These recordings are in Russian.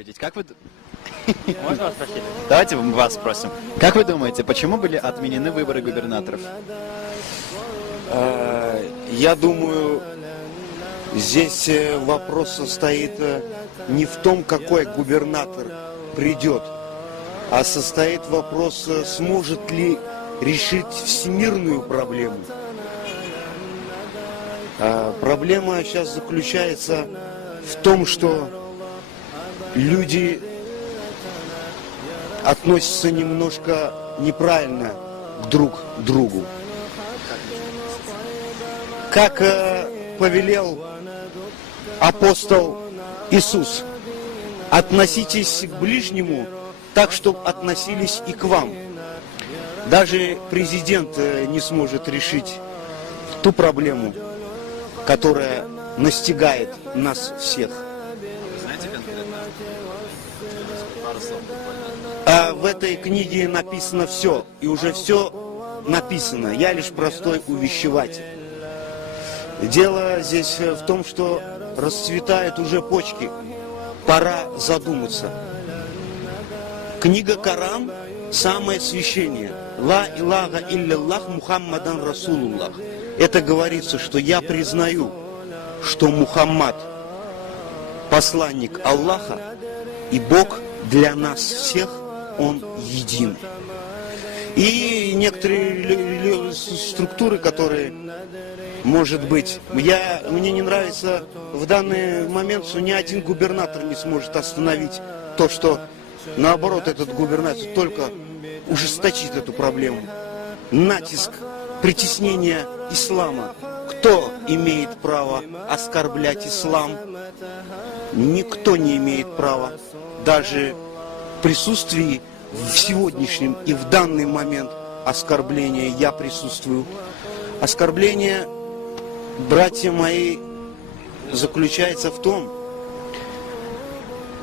предупредить. Как вы... Можно вас спросить? Давайте мы вас спросим. Как вы думаете, почему были отменены выборы губернаторов? Я думаю, здесь вопрос состоит не в том, какой губернатор придет, а состоит вопрос, сможет ли решить всемирную проблему. Проблема сейчас заключается в том, что люди относятся немножко неправильно друг к другу. Как повелел апостол Иисус: относитесь к ближнему так, чтобы относились и к вам. Даже президент не сможет решить ту проблему, которая настигает нас всех. Знаете конкретно? Пару слов буквально. А в этой книге написано все, и уже все написано. Я лишь простой увещеватель. Дело здесь в том, что расцветают уже почки. Пора задуматься. Книга Коран – самое священное. Ла илляха илляллах Мухаммадан Расулуллах. Это говорится, что я признаю, что Мухаммад – посланник Аллаха, и Бог для нас всех, Он един. И некоторые структуры, которые, может быть, мне не нравится в данный момент, что ни один губернатор не сможет остановить то, что, наоборот, этот губернатор только ужесточит эту проблему. Натиск, притеснение ислама. Кто имеет право оскорблять ислам? Никто не имеет права. Даже в присутствии в сегодняшнем и в данный момент оскорбления я присутствую. Оскорбление, братья мои, заключается в том,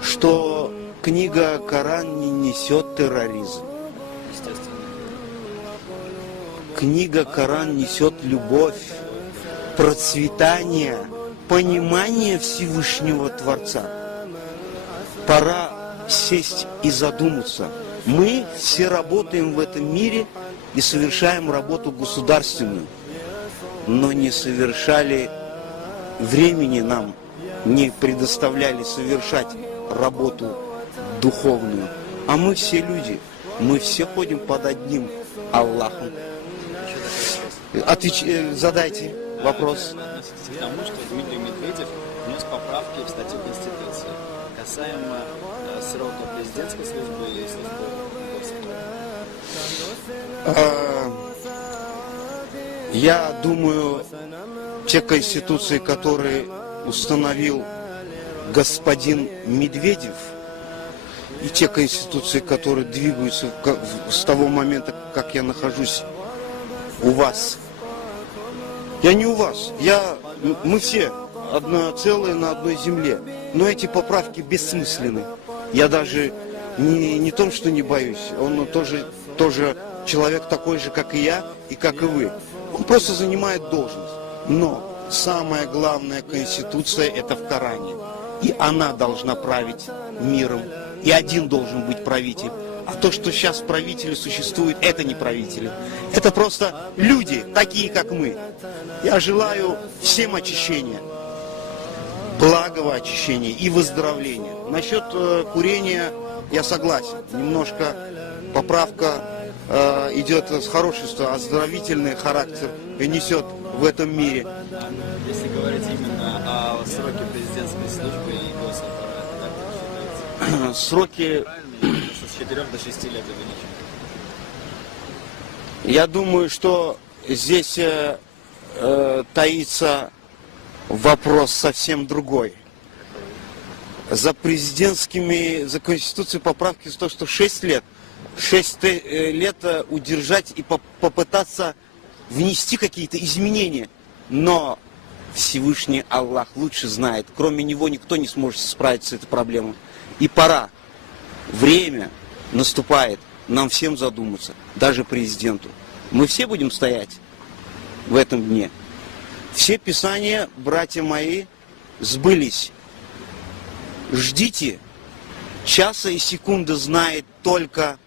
что книга Коран не несет терроризм. Книга Коран несет любовь, процветание, понимание Всевышнего Творца. Пора сесть и задуматься. Мы все работаем в этом мире и совершаем работу государственную, но не совершали, времени нам не предоставляли совершать работу духовную. А мы все люди, мы все ходим под одним Аллахом. Задайте вопрос. Относитесь к тому, что Дмитрий Медведев внес поправки в статью Конституции касаемо срока президентской службы и службы госсекретаря. Я думаю, те конституции, которые установил господин Медведев, и те конституции, которые двигаются с того момента, как я нахожусь у вас. Я не у вас. Мы все одно целое на одной земле. Но эти поправки бессмысленны. Я даже не том, что не боюсь. Он тоже человек такой же, как и я, и как и вы. Он просто занимает должность. Но самая главная конституция — это в Коране. И она должна править миром. И один должен быть правитель. А то, что сейчас правители существуют, это не правители. Это просто люди, такие как мы. Я желаю всем очищения. Благого очищения и выздоровления. Насчет курения я согласен. Немножко поправка идет с хорошего, оздоровительный характер и несет в этом мире. Если говорить именно о сроке президентской службы и госаппарата, как вы считаете? Сроки... С 4 до 6 лет увеличим. Я думаю, что здесь таится вопрос совсем другой. За Конституцией поправки то, что 6 лет удержать и попытаться внести какие-то изменения. Но Всевышний Аллах лучше знает. Кроме Него никто не сможет справиться с этой проблемой. И пора. Время наступает нам всем задуматься, даже президенту. Мы все будем стоять в этом дне. Все писания, братья мои, сбылись. Ждите часа и секунды знает только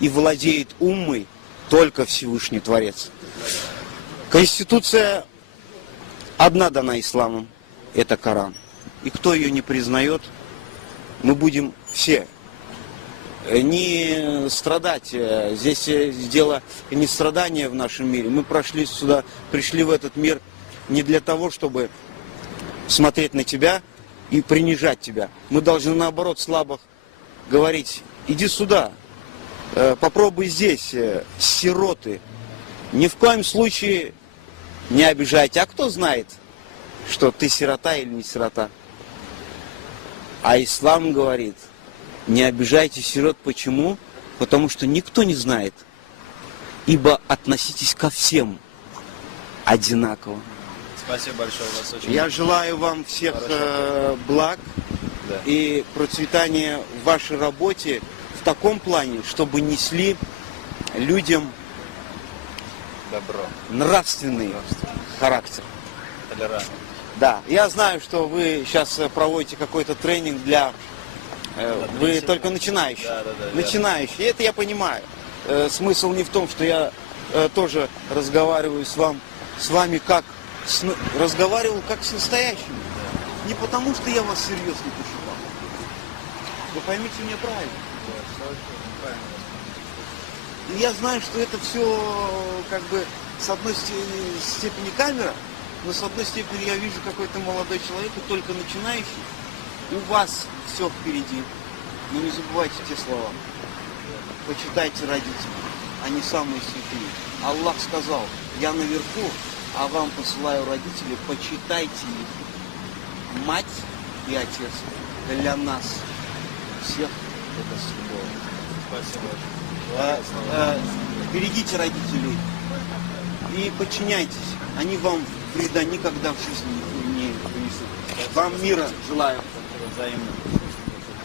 и владеет умой только Всевышний Творец. Конституция одна дана исламом, это Коран. И кто ее не признает, мы будем все не страдать. Здесь дело не страдания в нашем мире. Мы пришли в этот мир не для того, чтобы смотреть на тебя и принижать тебя. Мы должны наоборот слабых говорить: иди сюда, попробуй здесь, сироты. Ни в коем случае не обижайте. А кто знает, что ты сирота или не сирота? А ислам говорит: не обижайте сирот. Почему? Потому что никто не знает. Ибо относитесь ко всем одинаково. Спасибо большое, у вас очень... Я желаю вам всех благ Да. и процветания в вашей работе в таком плане, чтобы несли людям Добро, нравственный характер. толерантность. Да, я знаю, что вы сейчас проводите какой-то тренинг для... Вы только начинающие. Да, Начинающие. И это я понимаю. Смысл не в том, что я тоже разговариваю с вами как... разговаривал как с настоящими. Не потому, что я вас серьезно посчитал. Вы поймите меня правильно. И я знаю, что это все как бы с одной степени камера, но с одной степени я вижу какой-то молодой человек, и только начинающий. У вас все впереди. Но не забывайте те слова. Почитайте родителей. Они самые святые. Аллах сказал: я наверху, а вам посылаю родителей, почитайте их. Мать и отец для нас всех это святое. Спасибо. Берегите родителей и подчиняйтесь. Они вам вреда никогда в жизни не принесут. Вам мира желаю. Взаимно.